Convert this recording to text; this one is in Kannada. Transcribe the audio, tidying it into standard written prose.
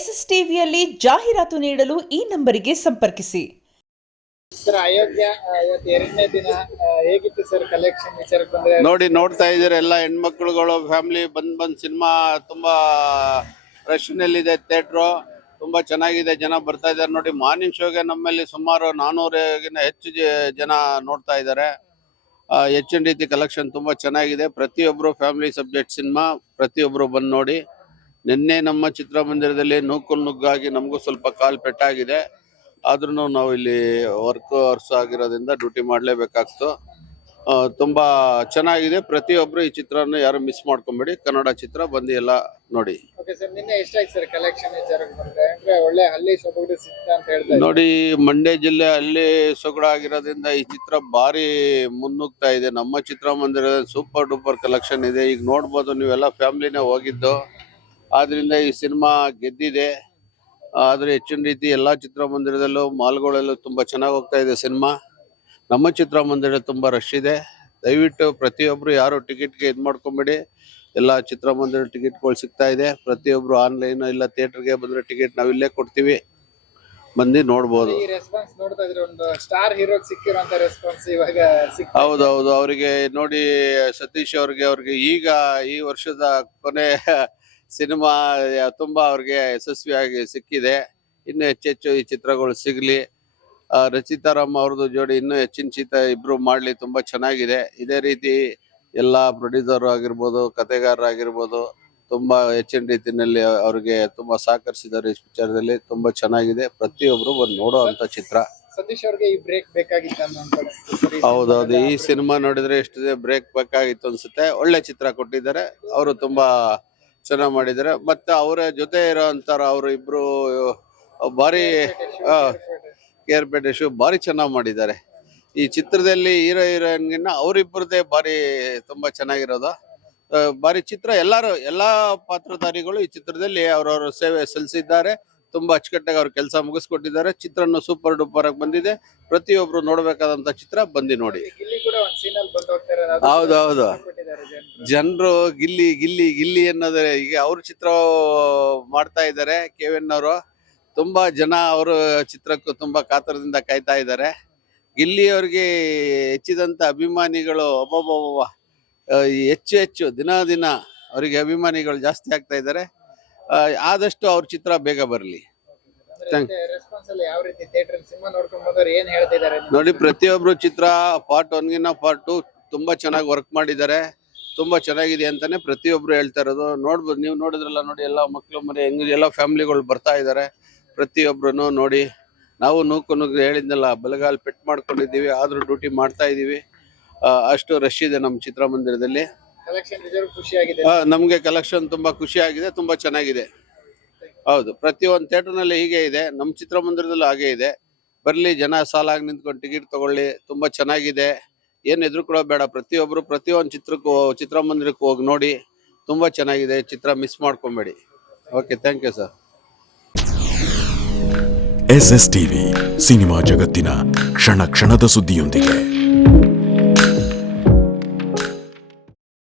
ಎಸ್ಎಸ್ ಟಿವಿಯಲ್ಲಿ ಜಾಹೀರಾತು ನೀಡಲು ಈ ನಂಬರಿಗೆ ಸಂಪರ್ಕಿಸಿ. ಸರ್, ಅಯೋಗ್ಯ ಎರಡನೇ ದಿನ ಹೇಗಿತ್ತು ಸರ್ ಕಲೆಕ್ಷನ್ ವಿಚಾರಕ್ಕೆ ಬಂದ್ರೆ? ನೋಡ್ತಾ ಇದ್ದೀರಾ, ಎಲ್ಲ ಹೆಣ್ಮಕ್ಳುಗಳು ಫ್ಯಾಮಿಲಿ ಬಂದ್ ಸಿನಿಮಾ ತುಂಬಾ ರಶ್ ನಲ್ಲಿದೆ. ಥಿಯೇಟ್ರು ತುಂಬಾ ಚೆನ್ನಾಗಿದೆ, ಜನ ಬರ್ತಾ ಇದ್ದಾರೆ. ನೋಡಿ, ಮಾರ್ನಿಂಗ್ ಶೋಗೆ ನಮ್ಮಲ್ಲಿ ಸುಮಾರು 400ಗಿಂತ ಹೆಚ್ಚು ಜನ ನೋಡ್ತಾ ಇದ್ದಾರೆ. ಹೆಚ್ಚಿನ ರೀತಿ ಕಲೆಕ್ಷನ್ ತುಂಬಾ ಚೆನ್ನಾಗಿದೆ. ಪ್ರತಿಯೊಬ್ರು ಫ್ಯಾಮಿಲಿ ಸಬ್ಜೆಕ್ಟ್ ಸಿನಿಮಾ, ಪ್ರತಿಯೊಬ್ರು ಬಂದು ನೋಡಿ. ನಿನ್ನೆ ನಮ್ಮ ಚಿತ್ರಮಂದಿರದಲ್ಲಿ ನುಗ್ಗಾಗಿ ನಮಗೂ ಸ್ವಲ್ಪ ಕಾಲ್ ಪೆಟ್ಟಾಗಿದೆ. ಆದ್ರೂ ನಾವು ಇಲ್ಲಿ ವರ್ಕರ್ಸ್ ಆಗಿರೋದ್ರಿಂದ ಡ್ಯೂಟಿ ಮಾಡಲೇಬೇಕಾಗ್ತು. ತುಂಬಾ ಚೆನ್ನಾಗಿದೆ. ಪ್ರತಿಯೊಬ್ರು ಈ ಚಿತ್ರನ ಯಾರು ಮಿಸ್ ಮಾಡ್ಕೊಂಬೇಡಿ. ಕನ್ನಡ ಚಿತ್ರ ಬಂದು ಎಲ್ಲ ನೋಡಿ. ಓಕೆ ಸರ್, ನಿನ್ನೆ ಎಷ್ಟಾಯ್ತು ಸರ್ ಕಲೆಕ್ಷನ್ ವಿಚಾರಕ್ಕೆ ಬಂದ್ರೆ? ಅಂದ್ರೆ ಒಳ್ಳೆ ಹಳ್ಳಿ ಸೊಗಡು ಸಿಗ್ತಾ ಅಂತ ಹೇಳ್ತಾರೆ. ನೋಡಿ, ಮಂಡ್ಯ ಜಿಲ್ಲೆ ಹಳ್ಳಿ ಸೊಗಡಾಗಿರೋದ್ರಿಂದ ಈ ಚಿತ್ರ ಭಾರಿ ಮುನ್ನುಗ್ತಾ ಇದೆ. ನಮ್ಮ ಚಿತ್ರಮಂದಿರದ ಸೂಪರ್ ಡೂಪರ್ ಕಲೆಕ್ಷನ್ ಇದೆ. ಈಗ ನೋಡ್ಬೋದು, ನೀವೆಲ್ಲ ಫ್ಯಾಮಿಲಿನೇ ಹೋಗಿದ್ದು. ಆದ್ರಿಂದ ಈ ಸಿನಿಮಾ ಗೆದ್ದಿದೆ. ಆದ್ರೆ ಹೆಚ್ಚಿನ ರೀತಿ ಎಲ್ಲಾ ಚಿತ್ರಮಂದಿರದಲ್ಲೂ ಮಾಲ್ಗಳಲ್ಲೂ ತುಂಬಾ ಚೆನ್ನಾಗಿ ಹೋಗ್ತಾ ಇದೆ ಸಿನಿಮಾ. ನಮ್ಮ ಚಿತ್ರಮಂದಿರ ತುಂಬಾ ರಶ್ ಇದೆ. ದಯವಿಟ್ಟು ಪ್ರತಿಯೊಬ್ರು ಯಾರು ಟಿಕೆಟ್ಗೆ ಇದು ಮಾಡ್ಕೊಂಬೇಡಿ. ಎಲ್ಲಾ ಚಿತ್ರಮಂದಿರ ಟಿಕೆಟ್ಗಳು ಸಿಗ್ತಾ ಇದೆ. ಪ್ರತಿಯೊಬ್ರು ಆನ್ಲೈನ್ ಇಲ್ಲ ಥಿಯೇಟರ್ಗೆ ಬಂದ್ರೆ ಟಿಕೆಟ್ ನಾವಿಲ್ಲೇ ಕೊಡ್ತೀವಿ, ಬಂದು ನೋಡ್ಬೋದು. ಈ ರೆಸ್ಪಾನ್ಸ್ ನೋಡ್ತಾ ಇದ್ರೆ ಒಂದು ಸ್ಟಾರ್ ಹೀರೋಗೆ ಸಿಕ್ಕಿರೋಂತ ರೆಸ್ಪಾನ್ಸ್ ಇವಾಗ ಹೌದೌದು. ಅವರಿಗೆ ನೋಡಿ, ಸತೀಶ್ ಅವ್ರಿಗೆ ಈಗ ಈ ವರ್ಷದ ಕೊನೆ ಸಿನಿಮಾ ತುಂಬಾ ಅವ್ರಿಗೆ ಯಶಸ್ವಿಯಾಗಿ ಸಿಕ್ಕಿದೆ. ಇನ್ನು ಹೆಚ್ಚೆಚ್ಚು ಈ ಚಿತ್ರಗಳು ಸಿಗ್ಲಿ. ರಚಿತಾರಾಮ್ ಅವ್ರದ್ದು ಜೋಡಿ ಇನ್ನೂ ಹೆಚ್ಚಿನ ಇಬ್ರು ಮಾಡ್ಲಿ, ತುಂಬಾ ಚೆನ್ನಾಗಿದೆ. ಇದೇ ರೀತಿ ಎಲ್ಲಾ ಪ್ರೊಡ್ಯೂಸರ್ ಆಗಿರ್ಬೋದು, ಕಥೆಗಾರರಾಗಿರ್ಬೋದು, ತುಂಬಾ ಹೆಚ್ಚಿನ ರೀತಿಯಲ್ಲಿ ಅವ್ರಿಗೆ ತುಂಬಾ ಸಹಕರಿಸಿದ್ದಾರೆ. ಈ ವಿಚಾರದಲ್ಲಿ ತುಂಬಾ ಚೆನ್ನಾಗಿದೆ. ಪ್ರತಿಯೊಬ್ರು ಬಂದು ನೋಡೋ ಅಂತ ಚಿತ್ರ. ಸತೀಶ್ ಅವ್ರಿಗೆ ಈ ಬ್ರೇಕ್ ಬೇಕಾಗಿತ್ತು. ಹೌದೌದು, ಈ ಸಿನಿಮಾ ನೋಡಿದ್ರೆ ಎಷ್ಟು ಬ್ರೇಕ್ ಬೇಕಾಗಿತ್ತು ಅನ್ಸುತ್ತೆ. ಒಳ್ಳೆ ಚಿತ್ರ ಕೊಟ್ಟಿದ್ದಾರೆ ಅವರು, ತುಂಬಾ ಚೆನ್ನಾಗಿ ಮಾಡಿದ್ದಾರೆ. ಮತ್ತೆ ಅವರ ಜೊತೆ ಇರೋ ಅಂತಾರ ಅವರು ಇಬ್ರು ಭಾರಿ ಕೇರ್ಪೇಟೆ ಶೋ ಭಾರಿ ಚೆನ್ನಾಗಿ ಮಾಡಿದ್ದಾರೆ. ಈ ಚಿತ್ರದಲ್ಲಿ ಹೀರೋ ಹೀರೋಯಿನ್ಗಿನ್ನ ಅವರಿಬ್ಬರದೇ ಭಾರಿ ತುಂಬಾ ಚೆನ್ನಾಗಿರೋದು. ಭಾರಿ ಚಿತ್ರ. ಎಲ್ಲಾ ಪಾತ್ರಧಾರಿಗಳು ಈ ಚಿತ್ರದಲ್ಲಿ ಅವ್ರವ್ರ ಸೇವೆ ಸಲ್ಲಿಸಿದ್ದಾರೆ. ತುಂಬಾ ಅಚ್ಚುಕಟ್ಟಾಗಿ ಅವ್ರ ಕೆಲಸ ಮುಗಿಸ್ಕೊಟ್ಟಿದ್ದಾರೆ. ಚಿತ್ರನು ಸೂಪರ್ ಡೂಪರ್ ಆಗಿ ಬಂದಿದೆ. ಪ್ರತಿಯೊಬ್ರು ನೋಡ್ಬೇಕಾದಂತ ಚಿತ್ರ, ಬಂದು ನೋಡಿ. ಹೌದೌದು, ಜನರು ಗಿಲ್ಲಿ ಗಿಲ್ಲಿ ಗಿಲ್ಲಿ ಅನ್ನೋದೇ ಈಗ ಅವ್ರ ಚಿತ್ರ ಮಾಡ್ತಾ ಇದ್ದಾರೆ. KVN ಅವರು ತುಂಬಾ ಜನ ಅವರು ಚಿತ್ರಕ್ಕೂ ತುಂಬಾ ಕಾತರದಿಂದ ಕಾಯ್ತಾ ಇದ್ದಾರೆ. ಗಿಲ್ಲಿ ಅವ್ರಿಗೆ ಹೆಚ್ಚಿದಂತ ಅಭಿಮಾನಿಗಳು ಒಬ್ಬೊಬ್ಬ ಹೆಚ್ಚು ದಿನ ಅವರಿಗೆ ಅಭಿಮಾನಿಗಳು ಜಾಸ್ತಿ ಆಗ್ತಾ ಇದ್ದಾರೆ. ಆದಷ್ಟು ಅವ್ರ ಚಿತ್ರ ಬೇಗ ಬರಲಿ. ನೋಡಿ, ಪ್ರತಿಯೊಬ್ರು ಚಿತ್ರ ಪಾರ್ಟ್ 1ಗಿನ್ನ ಪಾರ್ಟ್ 2 ತುಂಬಾ ಚೆನ್ನಾಗಿ ವರ್ಕ್ ಮಾಡಿದ್ದಾರೆ. ತುಂಬಾ ಚೆನ್ನಾಗಿದೆ ಅಂತಾನೆ ಪ್ರತಿಯೊಬ್ರು ಹೇಳ್ತಾ ಇರೋದು. ನೋಡ್ಬೋದು, ನೀವು ನೋಡಿದ್ರಲ್ಲ, ನೋಡಿ, ಎಲ್ಲ ಮಕ್ಳು ಮರಿ ಎಲ್ಲ ಫ್ಯಾಮಿಲಿಗಳು ಬರ್ತಾ ಇದ್ದಾರೆ. ಪ್ರತಿಯೊಬ್ರು ನೋಡಿ. ನಾವು ನೂಕು ಹೇಳಿದ್ನಲ್ಲ, ಬಲಗಾಲ್ ಪೆಟ್ ಮಾಡ್ಕೊಂಡಿದ್ದೀವಿ, ಆದ್ರೂ ಡ್ಯೂಟಿ ಮಾಡ್ತಾ ಇದೀವಿ. ಅಷ್ಟು ರಶ್ ಇದೆ ನಮ್ಮ ಚಿತ್ರಮಂದಿರದಲ್ಲಿ. ನಮ್ಗೆ ಕಲೆಕ್ಷನ್ ತುಂಬಾ ಖುಷಿ ಆಗಿದೆ, ತುಂಬಾ ಚೆನ್ನಾಗಿದೆ. ಹೌದು, ಪ್ರತಿಯೊಂದು ಥಿಯೇಟರ್ನಲ್ಲಿ ಹೀಗೆ ಇದೆ, ನಮ್ಮ ಚಿತ್ರಮಂದಿರದಲ್ಲೂ ಹಾಗೆ ಇದೆ. ಬರ್ಲಿ, ಜನ ಸಾಲಾಗಿ ನಿಂತ್ಕೊಂಡು ಟಿಕೆಟ್ ತಗೊಳ್ಳಿ. ತುಂಬಾ ಚೆನ್ನಾಗಿದೆ, ಏನ್ ಹೆದರ್ಕೊಳ್ಳೋ ಬೇಡ. ಪ್ರತಿಯೊಬ್ರು ಪ್ರತಿಯೊಂದು ಚಿತ್ರಮಂದಿರಕ್ಕೆ ಹೋಗಿ ನೋಡಿ. ತುಂಬಾ ಚೆನ್ನಾಗಿದೆ ಚಿತ್ರ, ಮಿಸ್ ಮಾಡ್ಕೊಬೇಡಿ. Okay, thank you sir. SS TV, cinema ಜಗತ್ತಿನ ಕ್ಷಣ ಕ್ಷಣದ ಸುದ್ದಿಯೊಂದಿಗೆ.